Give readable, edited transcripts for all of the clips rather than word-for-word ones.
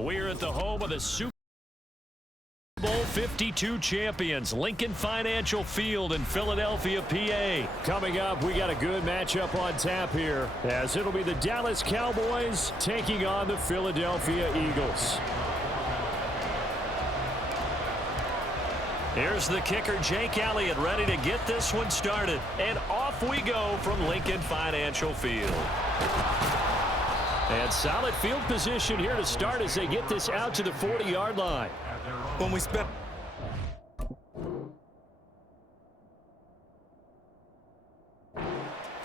We're at the home of the Super Bowl 52 champions, Lincoln Financial Field in Philadelphia, PA. Coming up, we got a good matchup on tap here, as it'll be the Dallas Cowboys taking on the Philadelphia Eagles. Here's the kicker, Jake Elliott, ready to get this one started. And off we go from Lincoln Financial Field. And solid field position here to start as they get this out to the 40-yard line. When we spent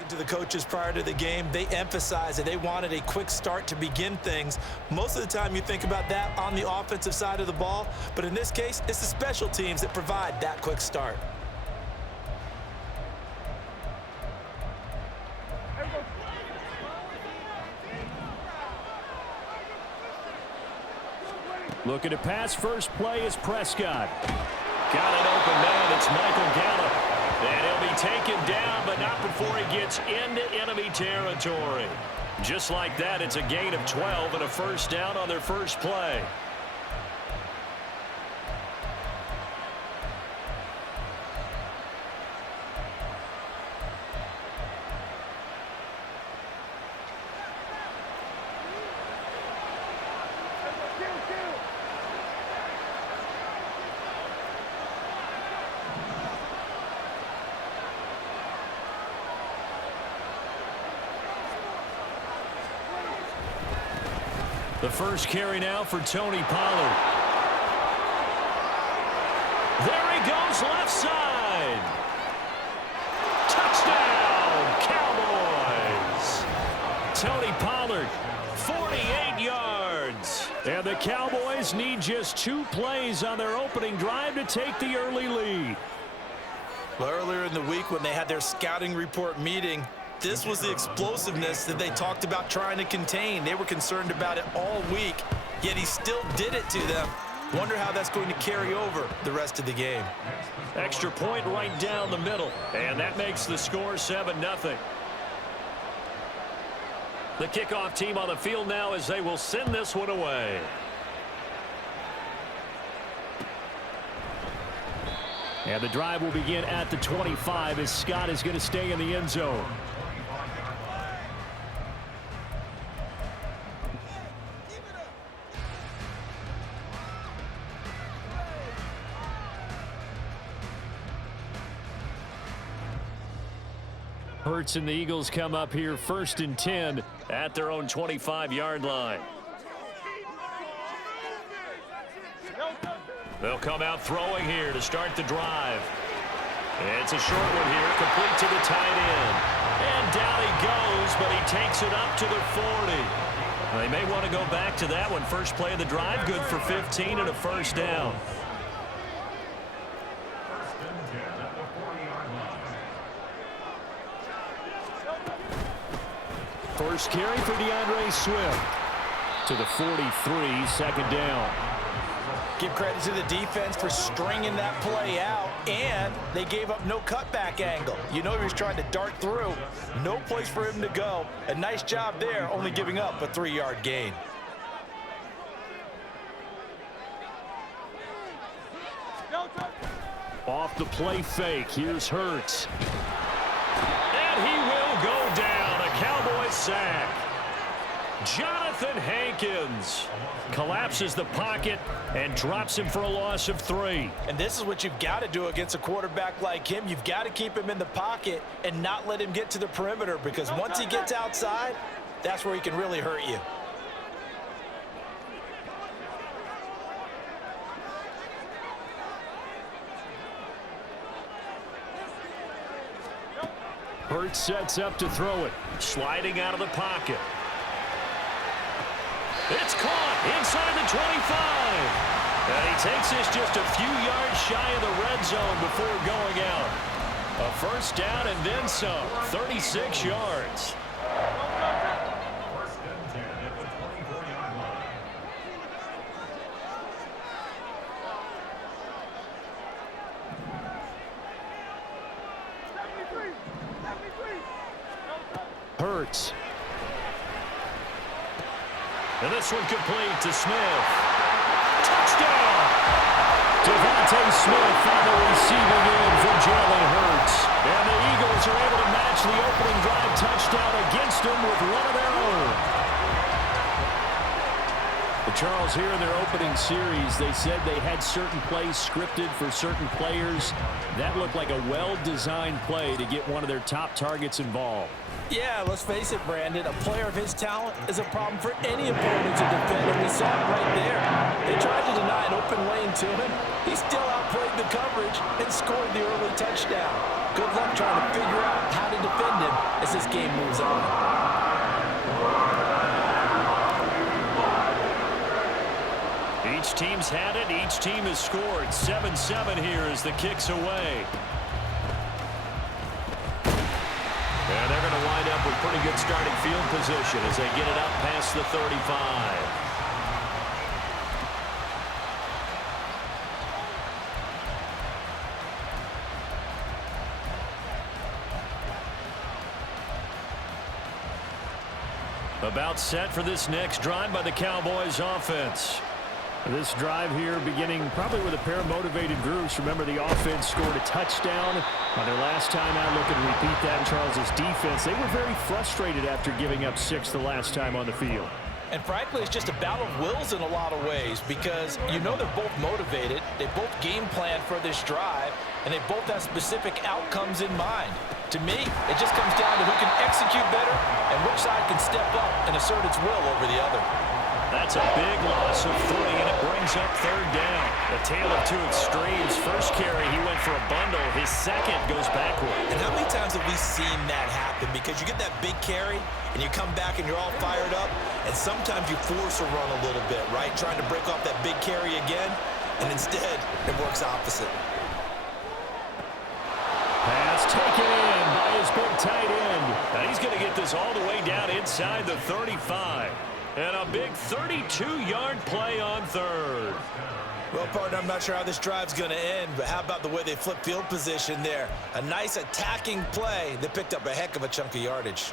to the coaches prior to the game, they emphasized that they wanted a quick start to begin things. Most of the time you think about that on the offensive side of the ball, but in this case, it's the special teams that provide that quick start. Looking to pass, first play is Prescott. Got an open man, it's Michael Gallup. And he'll be taken down, but not before he gets into enemy territory. Just like that, it's a gain of 12 and a first down on their first play. The first carry now for Tony Pollard. There he goes, left side. Touchdown, Cowboys. Tony Pollard, 48 yards. And the Cowboys need just 2 plays on their opening drive to take the early lead. Well, earlier in the week when they had their scouting report meeting, this was the explosiveness that they talked about trying to contain. They were concerned about it all week, yet he still did it to them. Wonder how that's going to carry over the rest of the game. Extra point right down the middle, and that makes the score 7-0. The kickoff team on the field now as they will send this one away. And the drive will begin at the 25 as Scott is going to stay in the end zone. Hurts and the Eagles come up here 1st and 10 at their own 25-yard line. They'll come out throwing here to start the drive. It's a short one here, complete to the tight end. And down he goes, but he takes it up to the 40. They may want to go back to that one. First play of the drive, good for 15 and a first down. First carry for DeAndre Swift to the 43, second down. Give credit to the defense for stringing that play out, and they gave up no cutback angle. You know he was trying to dart through. No place for him to go. A nice job there, only giving up a 3-yard gain. Off the play fake, here's Hurts. And he will go down, a Cowboys sack. Jonathan Hankins collapses the pocket and drops him for a loss of 3. And this is what you've got to do against a quarterback like him. You've got to keep him in the pocket and not let him get to the perimeter, because once he gets outside, that's where he can really hurt you. Hurts sets up to throw it, sliding out of the pocket. It's caught inside the 25. And he takes this just a few yards shy of the red zone before going out. A first down and then some, 36 yards. Hurts. And this one complete to Smith. Touchdown! Devontae Smith on the receiving end for Jalen Hurts. And the Eagles are able to match the opening drive touchdown against them with one of their own. Charles, here in their opening series, they said they had certain plays scripted for certain players. That looked like a well-designed play to get one of their top targets involved. Yeah, let's face it, Brandon. A player of his talent is a problem for any opponent to defend, and we saw it right there. They tried to deny an open lane to him. He still outplayed the coverage and scored the early touchdown. Good luck trying to figure out how to defend him as this game moves on. Each team's had it. Each team has scored. 7-7 here as the kick's away. And they're going to wind up with pretty good starting field position as they get it up past the 35. About set for this next drive by the Cowboys offense. This drive here beginning probably with a pair of motivated groups. Remember, the offense scored a touchdown on their last time out. Looking to repeat that in Charles's defense. They were very frustrated after giving up 6 the last time on the field. And frankly, it's just a battle of wills in a lot of ways because you know they're both motivated. They both game plan for this drive, and they both have specific outcomes in mind. To me, it just comes down to who can execute better and which side can step up and assert its will over the other. That's a big loss of 3, and it brings up 3rd down. A tale of two extremes. First carry, he went for a bundle. His second goes backward. And how many times have we seen that happen? Because you get that big carry, and you come back and you're all fired up, and sometimes you force a run a little bit, right? Trying to break off that big carry again, and instead, it works opposite. Pass taken in by his big tight end. And he's going to get this all the way down inside the 35. And a big 32-yard play on 3rd. Well, partner, I'm not sure how this drive's going to end, but how about the way they flip field position there? A nice attacking play that picked up a heck of a chunk of yardage.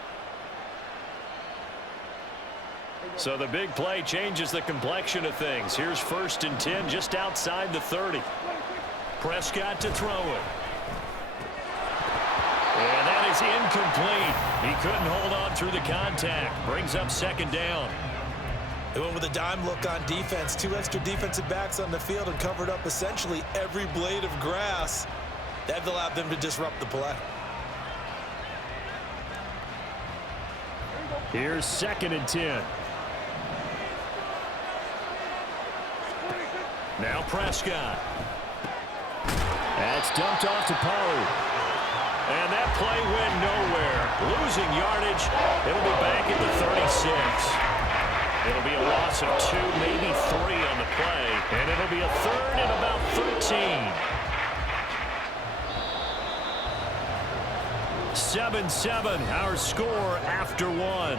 So the big play changes the complexion of things. Here's 1st and 10 just outside the 30. Prescott to throw it. And that is incomplete. He couldn't hold on through the contact. Brings up 2nd down. They went with a dime look on defense. 2 extra defensive backs on the field and covered up essentially every blade of grass. That allowed them to disrupt the play. Here's 2nd and 10. Now Prescott. That's dumped off to Pollard. And that play went nowhere. Losing yardage. It'll be back at the 36. It'll be a loss of 2, maybe 3 on the play. And it'll be a 3rd and about 13. 7-7, our score after 1.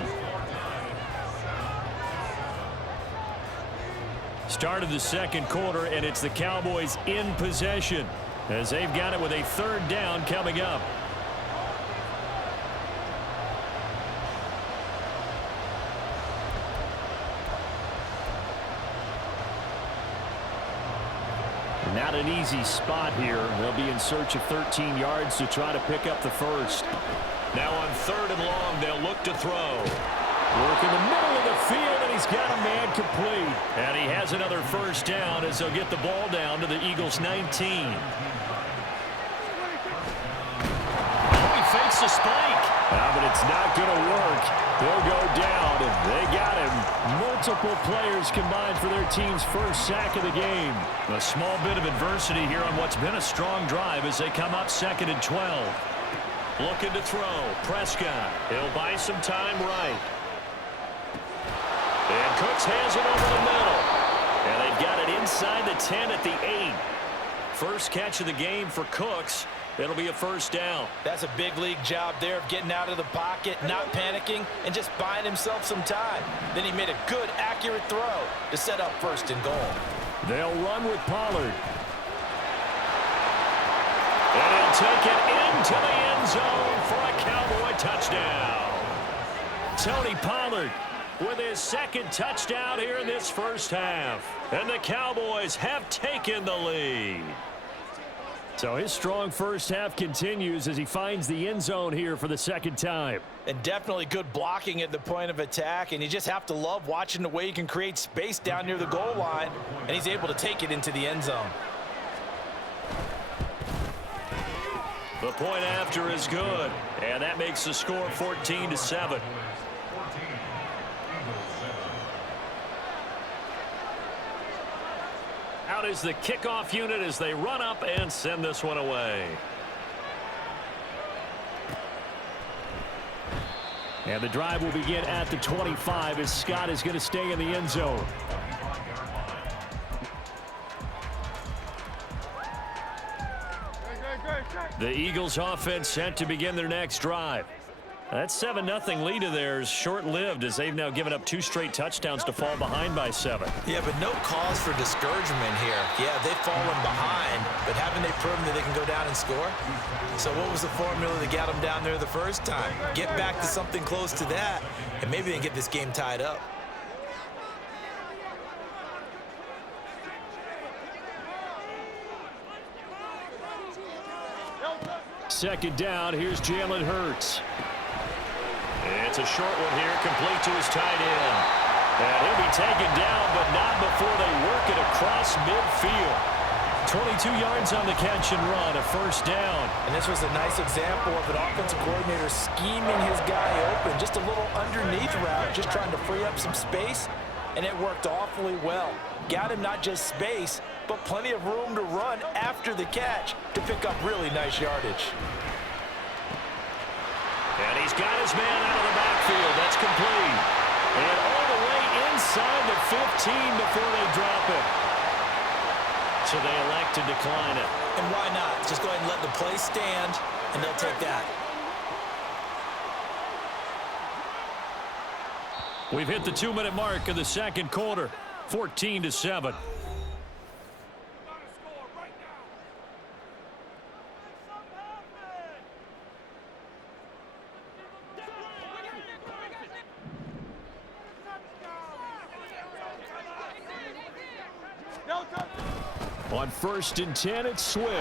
Start of the 2nd quarter, and it's the Cowboys in possession as they've got it with a 3rd down coming up. Not an easy spot here. They'll be in search of 13 yards to try to pick up the 1st. Now on 3rd and long, they'll look to throw. Work in the middle of the field, and he's got a man complete. And he has another 1st down as they'll get the ball down to the Eagles' 19. Oh, he fakes a spike. But it's not going to work. He'll go down, and they got him. Multiple players combined for their team's 1st sack of the game. A small bit of adversity here on what's been a strong drive as they come up 2nd and 12. Looking to throw. Prescott. He'll buy some time right. And Cooks has it over the middle. And they've got it inside the 10 at the 8. First catch of the game for Cooks. It'll be a 1st down. That's a big league job there of getting out of the pocket, not panicking, and just buying himself some time. Then he made a good, accurate throw to set up 1st and goal. They'll run with Pollard. And he'll take it into the end zone for a Cowboy touchdown. Tony Pollard with his second touchdown here in this first half. And the Cowboys have taken the lead. So his strong first half continues as he finds the end zone here for the second time. And definitely good blocking at the point of attack, and you just have to love watching the way he can create space down near the goal line, and he's able to take it into the end zone. The point after is good, and that makes the score 14-7. Out is the kickoff unit as they run up and send this one away. And the drive will begin at the 25 as Scott is going to stay in the end zone. The Eagles offense set to begin their next drive. That 7-0 lead of theirs short-lived as they've now given up 2 straight touchdowns to fall behind by 7. Yeah, but no cause for discouragement here. Yeah, they've fallen behind, but haven't they proven that they can go down and score? So what was the formula that got them down there the first time? Get back to something close to that, and maybe they can get this game tied up. Second down, here's Jalen Hurts. It's a short one here, complete to his tight end. And he'll be taken down, but not before they work it across midfield. 22 yards on the catch and run, a first down. And this was a nice example of an offensive coordinator scheming his guy open. Just a little underneath route, just trying to free up some space, and it worked awfully well. Got him not just space, but plenty of room to run after the catch to pick up really nice yardage. And he's got his man out of the backfield. That's complete. And all the way inside the 15 before they drop it. So they elect to decline it. And why not? Just go ahead and let the play stand, and they'll take that. We've hit the 2-minute mark of the second quarter. 14-7. On 1st and 10, it's Swift. And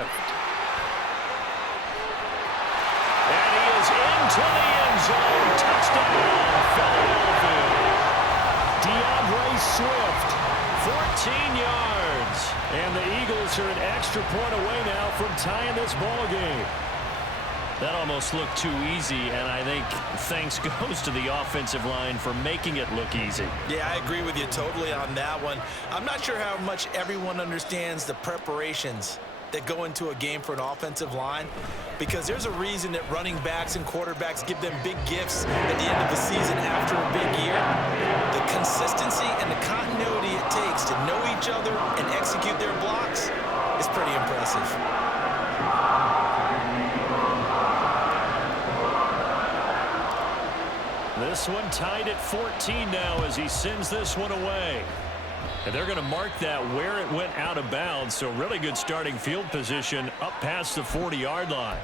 he is into the end zone. Touchdown, Philadelphia. DeAndre Swift, 14 yards. And the Eagles are an extra point away now from tying this ball game. That almost looked too easy, and I think thanks goes to the offensive line for making it look easy. Yeah, I agree with you totally on that one. I'm not sure how much everyone understands the preparations that go into a game for an offensive line, because there's a reason that running backs and quarterbacks give them big gifts at the end of the season after a big year. The consistency and the continuity it takes to know each other and execute their blocks is pretty impressive. This one tied at 14 now as he sends this one away. And they're going to mark that where it went out of bounds. So really good starting field position up past the 40-yard line.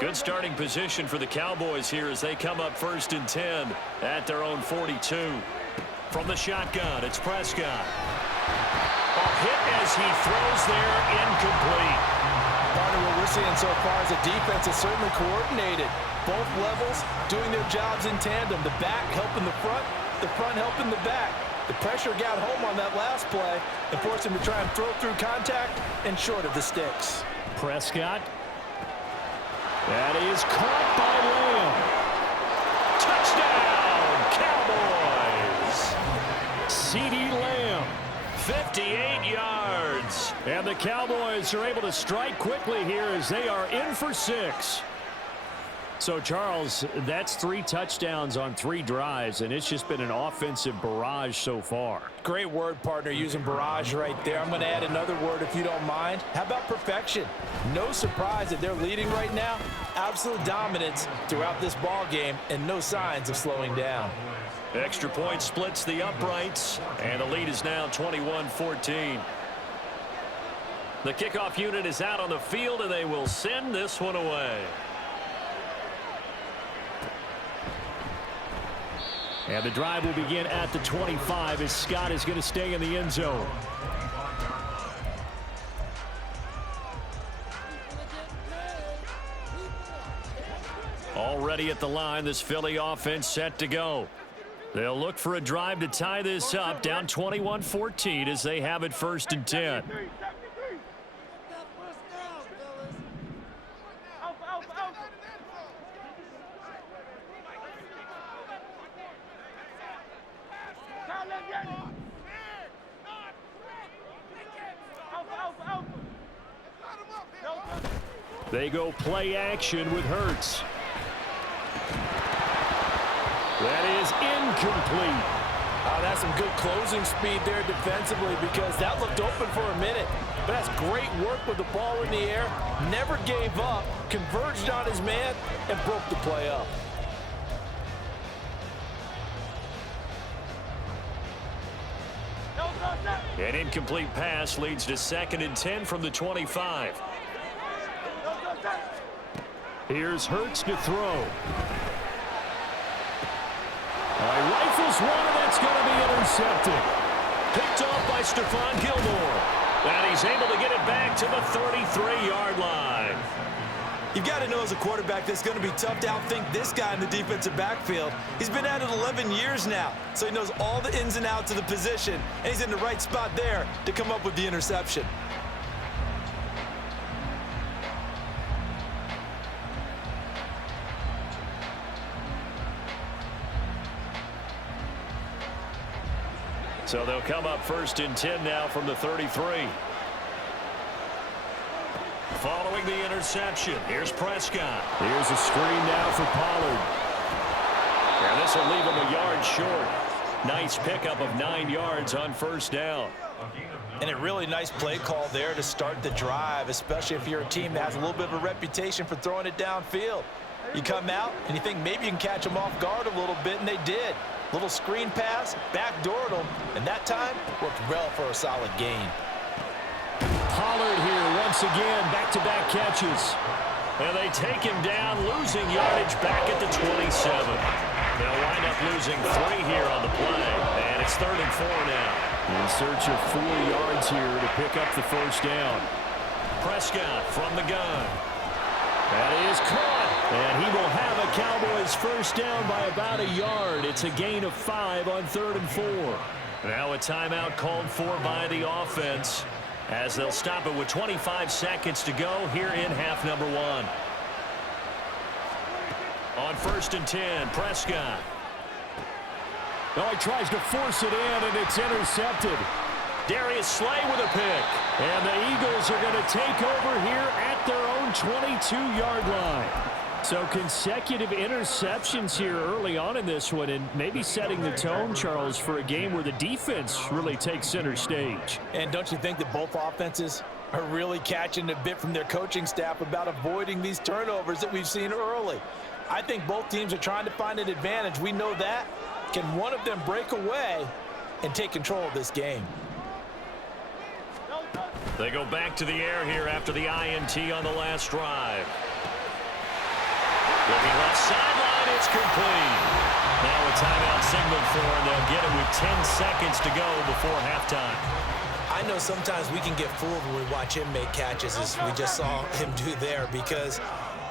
Good starting position for the Cowboys here as they come up 1st and 10 at their own 42. From the shotgun, it's Prescott. A hit as he throws there, incomplete. Partner, what we're seeing so far is the defense is certainly coordinated. Both levels doing their jobs in tandem. The back helping the front helping the back. The pressure got home on that last play and forced him to try and throw through contact and short of the sticks. Prescott. That is caught by Lamb. Touchdown, Cowboys. CeeDee Lamb, 58 yards. And the Cowboys are able to strike quickly here as they are in for 6. So, Charles, that's 3 touchdowns on 3 drives, and it's just been an offensive barrage so far. Great word, partner, using barrage right there. I'm going to add another word if you don't mind. How about perfection? No surprise that they're leading right now. Absolute dominance throughout this ball game and no signs of slowing down. Extra point splits the uprights, and the lead is now 21-14. The kickoff unit is out on the field, and they will send this one away. And the drive will begin at the 25 as Scott is going to stay in the end zone. Already at the line, this Philly offense set to go. They'll look for a drive to tie this up, down 21-14 as they have it 1st and 10. They go play action with Hurts. That is incomplete. Oh, that's some good closing speed there defensively because that looked open for a minute. But that's great work with the ball in the air. Never gave up, converged on his man, and broke the play up. An incomplete pass leads to 2nd and 10 from the 25. Here's Hurts to throw. Rifles one, and that's going to be intercepted. Picked off by Stephon Gilmore. And he's able to get it back to the 33-yard line. You've got to know as a quarterback that's going to be tough to outthink this guy in the defensive backfield. He's been at it 11 years now, so he knows all the ins and outs of the position, and he's in the right spot there to come up with the interception. So they'll come up 1st and 10 now from the 33. Following the interception, here's Prescott. Here's a screen now for Pollard. And this will leave him a yard short. Nice pickup of 9 yards on 1st down. And a really nice play call there to start the drive, especially if you're a team that has a little bit of a reputation for throwing it downfield. You come out and you think maybe you can catch them off guard a little bit, and they did. Little screen pass, backdoored them, and that time worked well for a solid gain. Pollard here once again, back-to-back catches. And they take him down, losing yardage back at the 27. They'll wind up losing 3 here on the play, and it's 3rd and 4 now. In search of 4 yards here to pick up the 1st down. Prescott from the gun. That is caught. And he will have a Cowboys 1st down by about a yard. It's a gain of 5 on 3rd and 4. Now a timeout called for by the offense as they'll stop it with 25 seconds to go here in half number 1. On 1st and 10, Prescott. Oh, he tries to force it in, and it's intercepted. Darius Slay with a pick. And the Eagles are going to take over here at their own 22-yard line. So consecutive interceptions here early on in this one, and maybe setting the tone, Charles, for a game where the defense really takes center stage. And don't you think that both offenses are really catching a bit from their coaching staff about avoiding these turnovers that we've seen early? I think both teams are trying to find an advantage. We know that. Can one of them break away and take control of this game? They go back to the air here after the INT on the last drive. Looking left sideline, it's complete. Now a timeout signaled for, and they'll get it with 10 seconds to go before halftime. I know sometimes we can get fooled when we watch him make catches, as we just saw him do there, because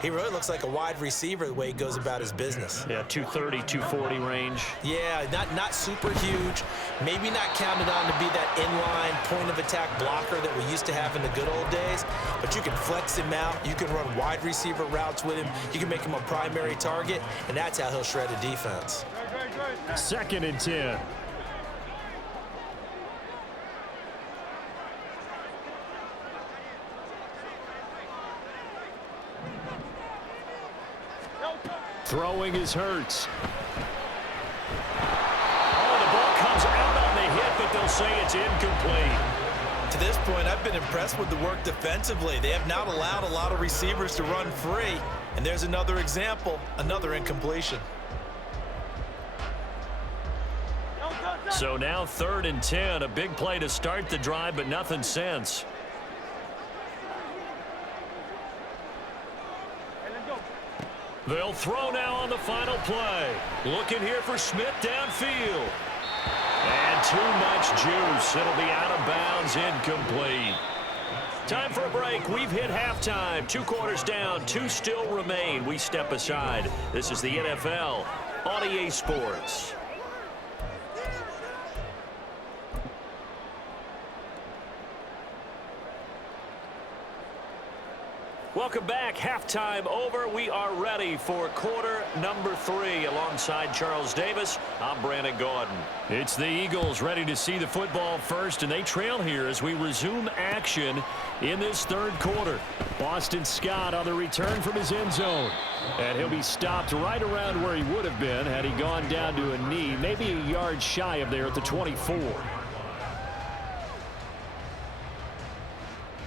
he really looks like a wide receiver the way he goes about his business. Yeah, 230, 240 range. Yeah, not super huge. Maybe not counted on to be that inline point-of-attack blocker that we used to have in the good old days, but you can flex him out. You can run wide receiver routes with him. You can make him a primary target, and that's how he'll shred a defense. 2nd and 10. Throwing is Hurts. Oh, the ball comes out on the hit, but they'll say it's incomplete. To this point, I've been impressed with the work defensively. They have not allowed a lot of receivers to run free. And there's another example, another incompletion. So now 3rd and 10, a big play to start the drive, but nothing since. They'll throw now on the final play. Looking here for Smith downfield. And too much juice. It'll be out of bounds, incomplete. Time for a break. We've hit halftime. 2 quarters down, 2 still remain. We step aside. This is the NFL on EA Sports. Welcome back. Halftime over. We are ready for quarter number 3. Alongside Charles Davis, I'm Brandon Gaudin. It's the Eagles ready to see the football first, and they trail here as we resume action in this third quarter. Boston Scott on the return from his end zone. And he'll be stopped right around where he would have been had he gone down to a knee, maybe a yard shy of there at the 24.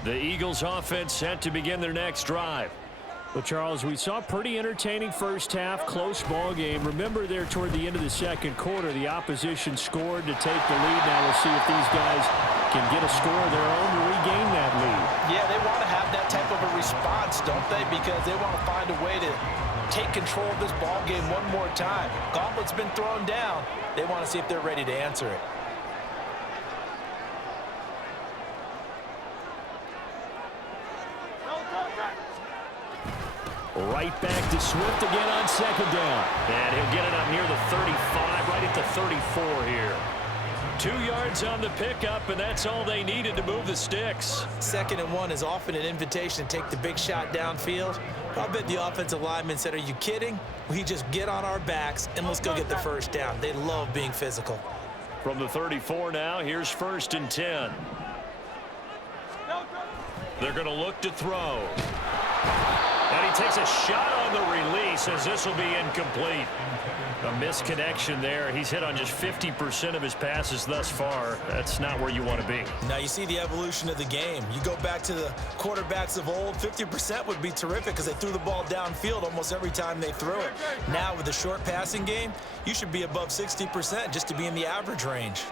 The Eagles offense set to begin their next drive. Well, Charles, we saw a pretty entertaining first half, close ball game. Remember there toward the end of the second quarter, the opposition scored to take the lead. Now we'll see if these guys can get a score of their own to regain that lead. Yeah, they want to have that type of a response, don't they? Because they want to find a way to take control of this ball game one more time. Gauntlet's been thrown down. They want to see if they're ready to answer it. Right back to Swift again on second down. And he'll get it up near the 35, right at the 34 here. 2 yards on the pickup, and that's all they needed to move the sticks. 2nd and 1 is often an invitation to take the big shot downfield. I bet the offensive lineman said, are you kidding? We just get on our backs and let's go get the first down. They love being physical. From the 34 now, here's 1st and 10. They're going to look to throw. And he takes a shot on the release as this will be incomplete. A misconnection there. He's hit on just 50% of his passes thus far. That's not where you want to be. Now you see the evolution of the game. You go back to the quarterbacks of old, 50% would be terrific because they threw the ball downfield almost every time they threw it. Now with the short passing game, you should be above 60% just to be in the average range.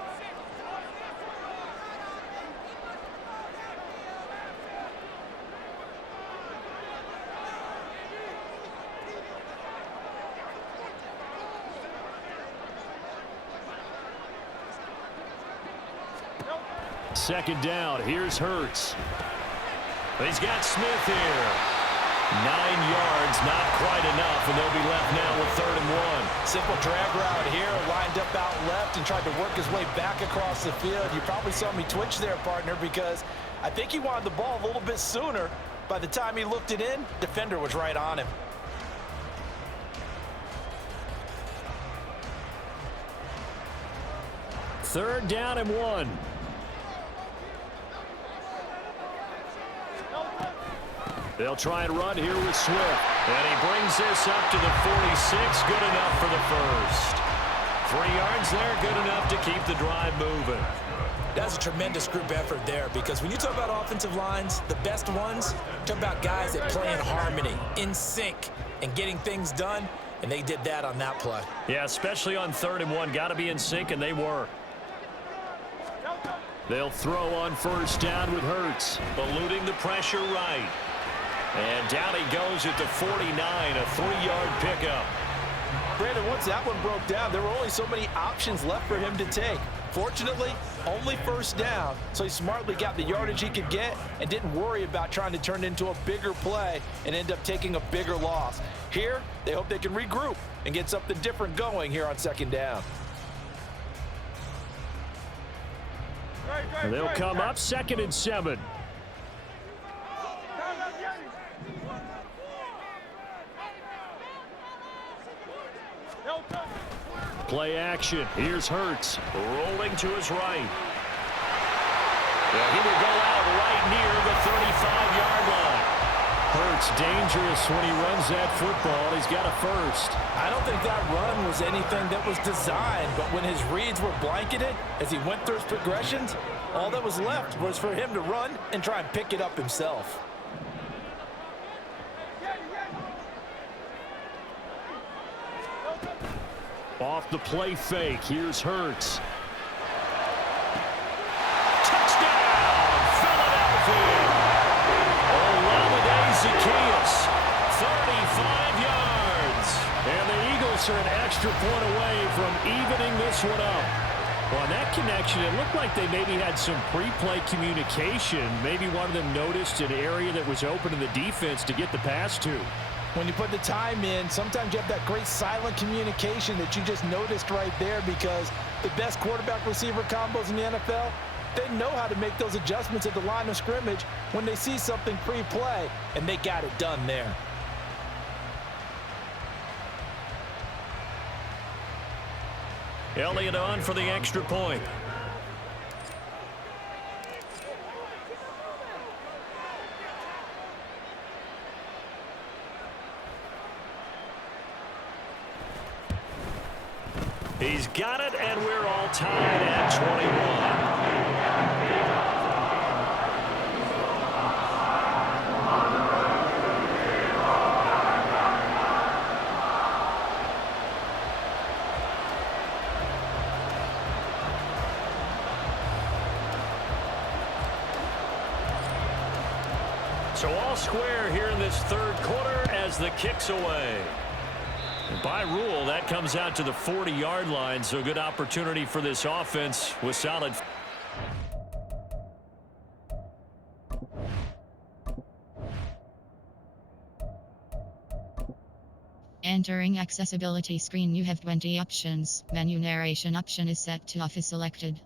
Second down. Here's Hurts. He's got Smith here. 9 yards, not quite enough, and they'll be left now with 3rd and 1. Simple drag route here, lined up out left and tried to work his way back across the field. You probably saw me twitch there, partner, because I think he wanted the ball a little bit sooner. By the time he looked it in, defender was right on him. Third down and 1. They'll try and run here with Swift. And he brings this up to the 46. Good enough for the first. 3 yards there, good enough to keep the drive moving. That's a tremendous group effort there because when you talk about offensive lines, the best ones, talk about guys that play in harmony, in sync, and getting things done, and they did that on that play. Yeah, especially on 3rd and 1. Got to be in sync, and they were. They'll throw on 1st down with Hurts. Eluding the pressure right. And down he goes at the 49, a 3-yard pickup. Brandon, once that one broke down, there were only so many options left for him to take. Fortunately, only 1st down, so he smartly got the yardage he could get and didn't worry about trying to turn it into a bigger play and end up taking a bigger loss. Here, they hope they can regroup and get something different going here on 2nd down. They'll come up 2nd and 7. Play action. Here's Hurts. Rolling to his right. Yeah, he will go out right near the 35-yard line. Hurts dangerous when he runs that football. He's got a first. I don't think that run was anything that was designed, but when his reads were blanketed as he went through his progressions, all that was left was for him to run and try and pick it up himself. Off the play fake, here's Hurts. Touchdown, Philadelphia! Olamide Zaccheaus, 35 yards. extra point away from evening this one up. Well, on that connection, it looked like they maybe had some pre-play communication. Maybe one of them noticed an area that was open in the defense to get the pass to. When you put the time in, sometimes you have that great silent communication that you just noticed right there, because the best quarterback-receiver combos in the NFL, they know how to make those adjustments at the line of scrimmage when they see something pre-play, and they got it done there. Elliott on for the extra point. He's got it, and we're all tied at 21. So all square here in this third quarter as the kick's away. And by rule, that comes out to the 40-yard line, so good opportunity for this offense with solid. Entering accessibility screen, you have 20 options. Menu narration option is set to off is selected.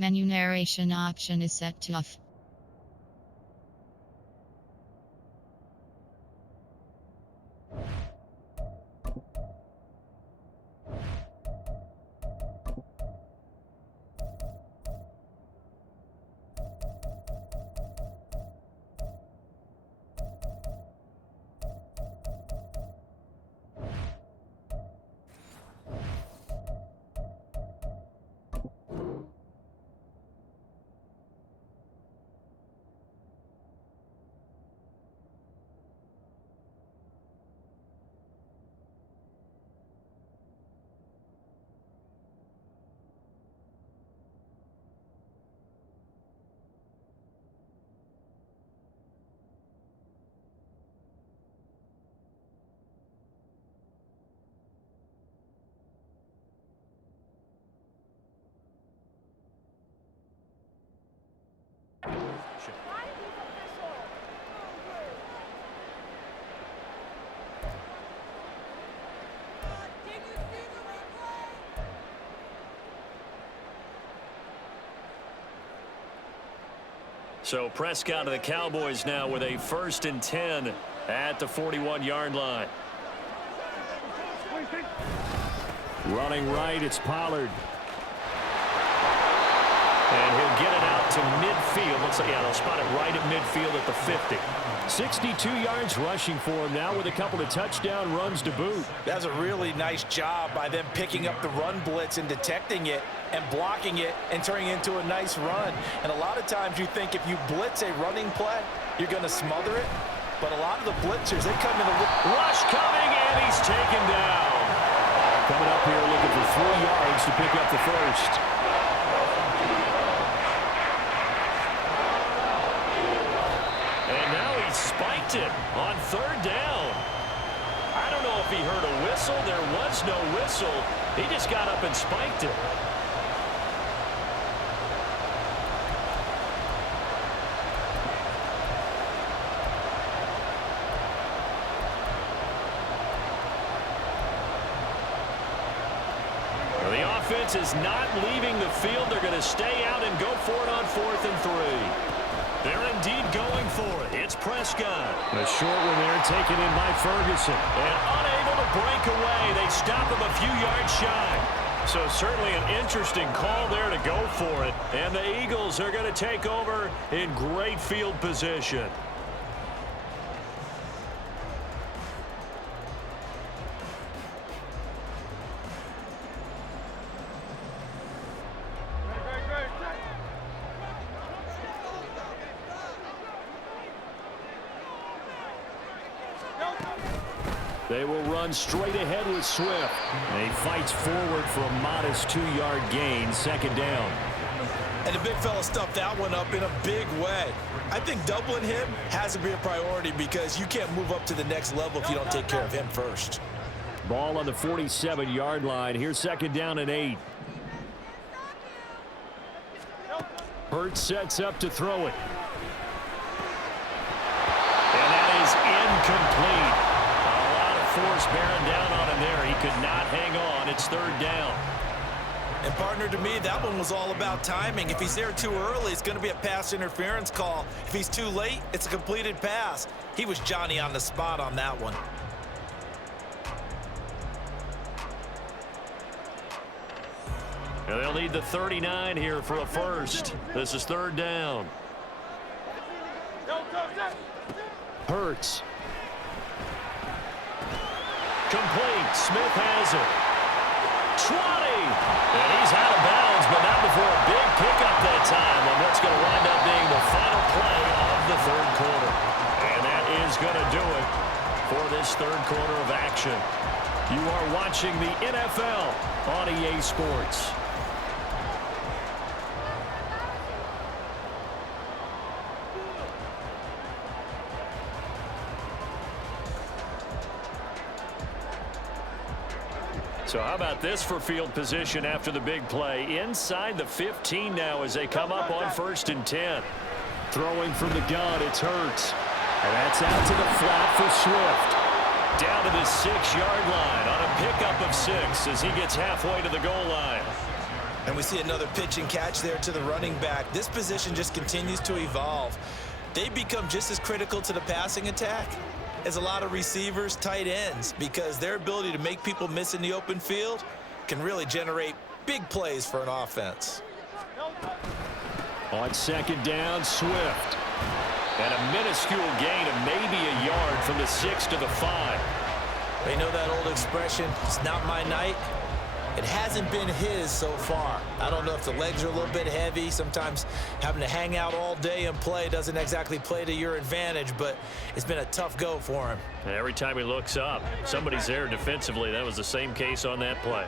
Menu narration option is set to off. So Prescott of the Cowboys now with a 1st and 10 at the 41-yard line. Running right, it's Pollard. And he'll get it out to midfield. Looks like, yeah, they'll spot it right at midfield at the 50. 62 yards rushing for him now with a couple of touchdown runs to boot. That's a really nice job by them picking up the run blitz and detecting it and blocking it and turning it into a nice run. And a lot of times you think if you blitz a running play, you're going to smother it. But a lot of the blitzers, they come in a little... Rush coming, and he's taken down. Coming up here looking for 3 yards to pick up the first. And now he spiked it on 3rd down. I don't know if he heard a whistle. There was no whistle. He just got up and spiked it. The offense is not leaving the field. They're going to stay out and go for it on 4th and 3. They're indeed going for it. It's Prescott. A short one there taken in by Ferguson. And unable to break away. They stop him a few yards shy. So certainly an interesting call there to go for it. And the Eagles are going to take over in great field position. They will run straight ahead with Swift. And he fights forward for a modest 2-yard gain, second down. And the big fella stuffed that one up in a big way. I think doubling him has to be a priority because you can't move up to the next level if you don't take care of him first. Ball on the 47-yard line. Here's second down and 8. Hurts sets up to throw it. And that is incomplete. A lot of force bearing down on him there. He could not hang on. It's third down. And partner, to me, that one was all about timing. If he's there too early, it's going to be a pass interference call. If he's too late, it's a completed pass. He was Johnny on the spot on that one. And they'll need the 39 here for a first. This is third down. Hurts. Complete. Smith has it. 20. And he's out of bounds, but not before a big pickup that time on what's going to wind up being the final play of the third quarter. And that is going to do it for this third quarter of action. You are watching the NFL on EA Sports. So how about this for field position after the big play? Inside the 15 now as they come up on 1st and 10. Throwing from the gun, it's Hurts. And that's out to the flat for Swift. Down to the 6-yard line on a pickup of 6 as he gets halfway to the goal line. And we see another pitch and catch there to the running back. This position just continues to evolve. They become just as critical to the passing attack as a lot of receivers, tight ends, because their ability to make people miss in the open field can really generate big plays for an offense. On second down, Swift. And a minuscule gain of maybe a yard from the 6 to the 5. They know that old expression, it's not my night. It hasn't been his so far. I don't know if the legs are a little bit heavy. Sometimes having to hang out all day and play doesn't exactly play to your advantage, but it's been a tough go for him. And every time he looks up, somebody's there defensively. That was the same case on that play.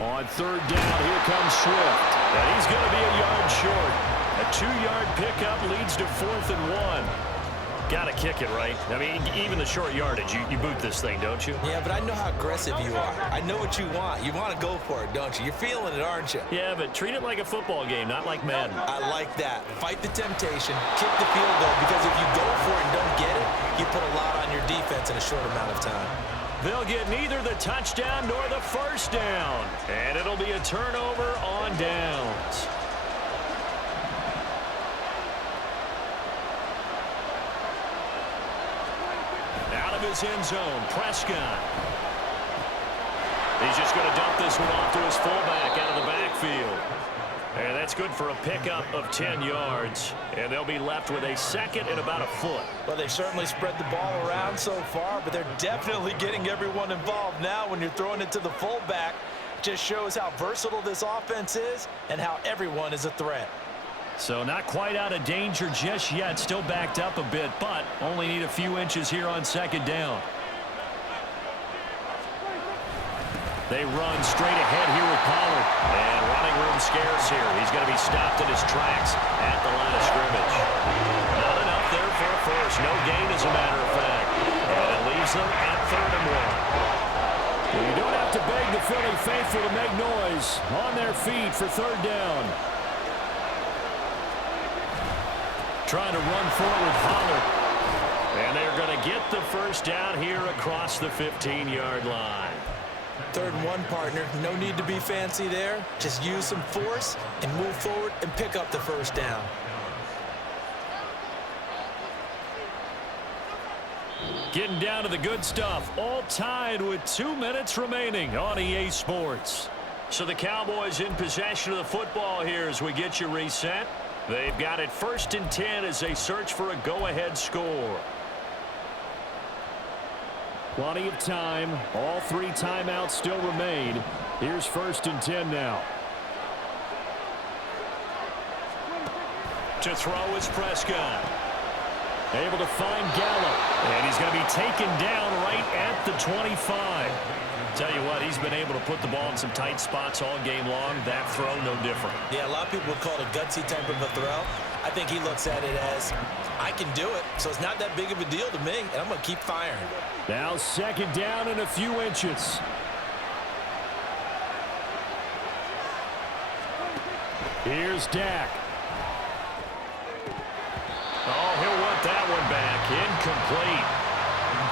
On third down, here comes Swift. And he's going to be a yard short. A 2-yard pickup leads to 4th and 1. Got to kick it, right? I mean, even the short yardage, you boot this thing, don't you? Yeah, but I know how aggressive you are. I know what you want. You want to go for it, don't you? You're feeling it, aren't you? Yeah, but treat it like a football game, not like Madden. I like that. Fight the temptation, kick the field goal, because if you go for it and don't get it, you put a lot on your defense in a short amount of time. They'll get neither the touchdown nor the first down. And it'll be a turnover on downs. Out of his end zone, Prescott. He's just going to dump this one off to his fullback out of the backfield. And that's good for a pickup of 10 yards. And they'll be left with a second and about a foot. Well, they certainly spread the ball around so far, but they're definitely getting everyone involved now when you're throwing it to the fullback. Just shows how versatile this offense is and how everyone is a threat. So not quite out of danger just yet. Still backed up a bit, but only need a few inches here on second down. They run straight ahead here with Pollard. And running room scarce here. He's going to be stopped in his tracks at the line of scrimmage. Not enough there for a first. No gain, as a matter of fact. And it leaves them at 3rd and 1. Well, you don't have to beg the Philly faithful to make noise. On their feet for 3rd down. Trying to run forward, Pollard. And they're going to get the first down here across the 15-yard line. 3rd and 1, partner. No need to be fancy there. Just use some force and move forward and pick up the first down. Getting down to the good stuff. All tied with 2 minutes remaining on EA Sports. So the Cowboys in possession of the football here as we get you reset. They've got it 1st and 10 as they search for a go-ahead score. Plenty of time. All 3 timeouts still remain. Here's 1st and 10 now. To throw is Prescott. Able to find Gallup. And he's going to be taken down right at the 25. Tell you what, he's been able to put the ball in some tight spots all game long. That throw, no different. Yeah, a lot of people would call it a gutsy type of a throw. I think he looks at it as, I can do it, so it's not that big of a deal to me, and I'm going to keep firing. Now second down and a few inches. Here's Dak. Oh, he'll want that one back. Incomplete.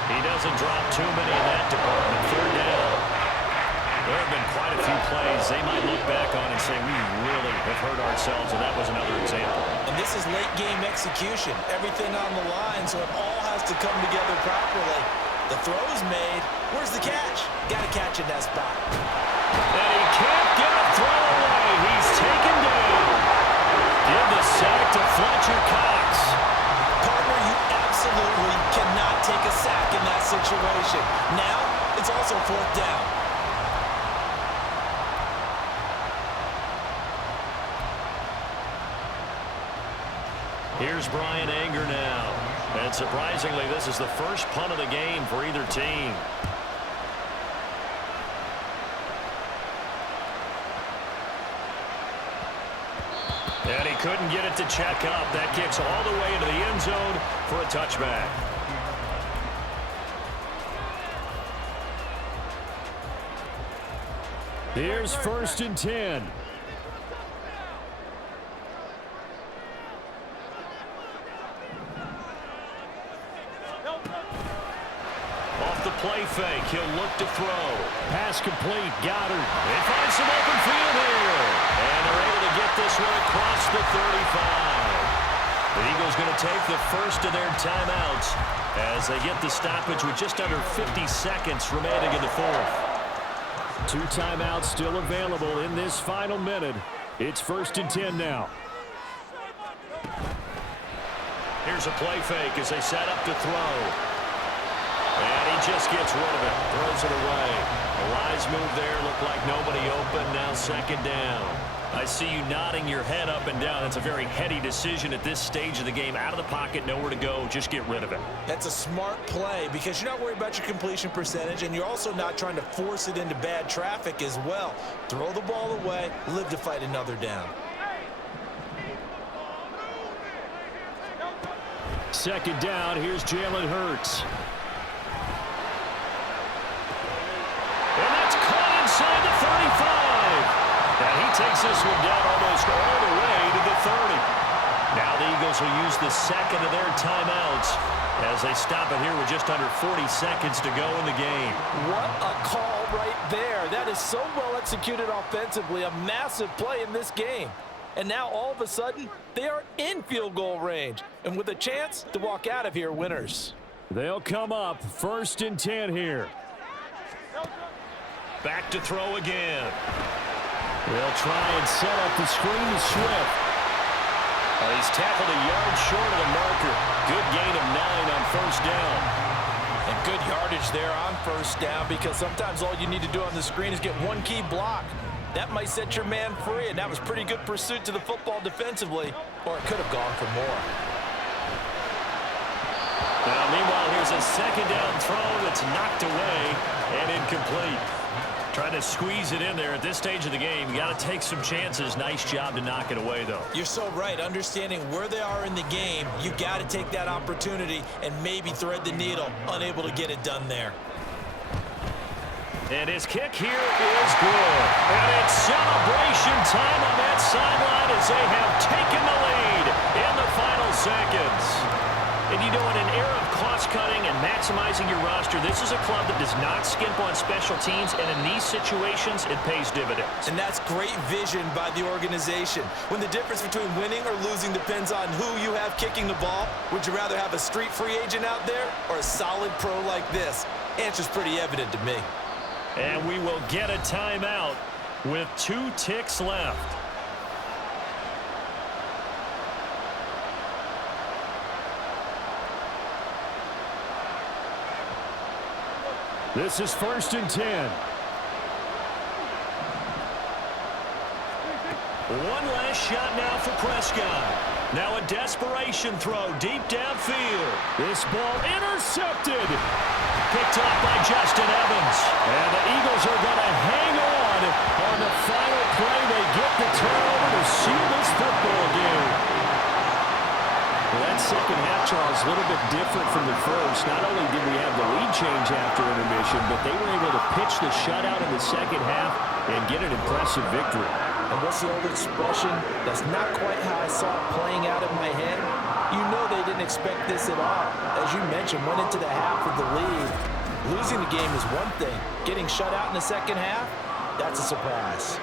He doesn't drop too many in that department. Third down. There have been quite a few plays they might look back on and say, we really have hurt ourselves, and that was another example. And this is late game execution. Everything on the line, so it all has to come together properly. The throw is made. Where's the catch? Got to catch in that spot. And he can't get a throw away. He's taken down. Give the sack to Fletcher Cox. Partner, you absolutely cannot take a sack in that situation. Now, it's also fourth down. Here's Brian Anger now. And surprisingly, this is the first punt of the game for either team. And he couldn't get it to check up. That kicks all the way into the end zone for a touchback. Here's 1st and 10. Off the play fake, he'll look to throw. Pass complete, Goddard. They find some open field here. And they're able to get this one across the 35. The Eagles going to take the first of their timeouts as they get the stoppage with just under 50 seconds remaining in the fourth. 2 timeouts still available in this final minute. It's 1st and 10 now. Here's a play fake as they set up to throw. And he just gets rid of it, throws it away. A wise move there, looked like nobody open, now second down. I see you nodding your head up and down. That's a very heady decision at this stage of the game. Out of the pocket, nowhere to go, just get rid of it. That's a smart play because you're not worried about your completion percentage, and you're also not trying to force it into bad traffic as well. Throw the ball away, live to fight another down. Second down, here's Jalen Hurts. And that's caught inside the 35. And he takes this one down almost all the way to the 30. Now the Eagles will use the second of their timeouts as they stop it here with just under 40 seconds to go in the game. What a call right there. That is so well executed offensively. A massive play in this game. And now all of a sudden, they are in field goal range. And with a chance to walk out of here winners. They'll come up 1st and 10 here. Back to throw again. They'll try and set up the screen to Swift. He's tackled a yard short of the marker. Good gain of 9 on 1st down. And good yardage there on 1st down because sometimes all you need to do on the screen is get one key block. That might set your man free, and that was pretty good pursuit to the football defensively, or it could have gone for more. Now, meanwhile, here's a second down throw that's knocked away and incomplete. Trying to squeeze it in there at this stage of the game. You got to take some chances. Nice job to knock it away, though. You're so right. Understanding where they are in the game, you got to take that opportunity and maybe thread the needle. Unable to get it done there. And his kick here is good. And it's celebration time on that sideline as they have taken the lead in the final seconds. And you know, in an era of cost-cutting and maximizing your roster, this is a club that does not skimp on special teams, and in these situations, it pays dividends. And that's great vision by the organization. When the difference between winning or losing depends on who you have kicking the ball, would you rather have a street free agent out there or a solid pro like this? Answer's pretty evident to me. And we will get a timeout with 2 ticks left. This is 1st and 10. One last shot now for Prescott. Now a desperation throw deep downfield. This ball intercepted. Picked off by Justin Evans. And the Eagles are going to hang on the final play. They get the turnover to seal this football game. Well, that second half, Charles, a little bit different from the first. Not only did we have the lead change after intermission, but they were able to pitch the shutout in the second half and get an impressive victory. And what's the old expression? That's not quite how I saw it playing out in my head. You know they didn't expect this at all. As you mentioned, went into the half with the lead. Losing the game is one thing. Getting shut out in the second half, that's a surprise.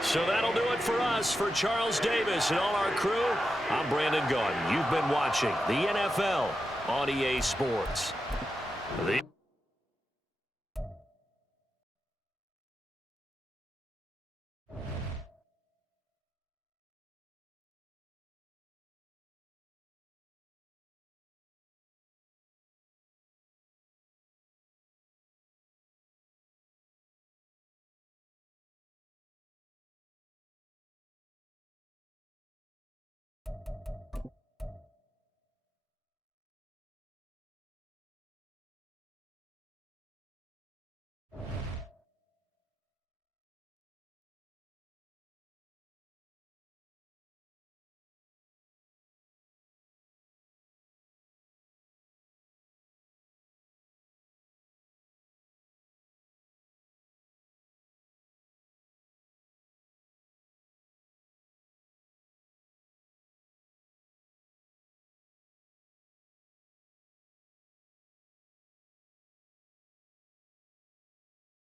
So that'll do it for us. For Charles Davis and all our crew, I'm Brandon Gaudin. You've been watching the NFL on EA Sports.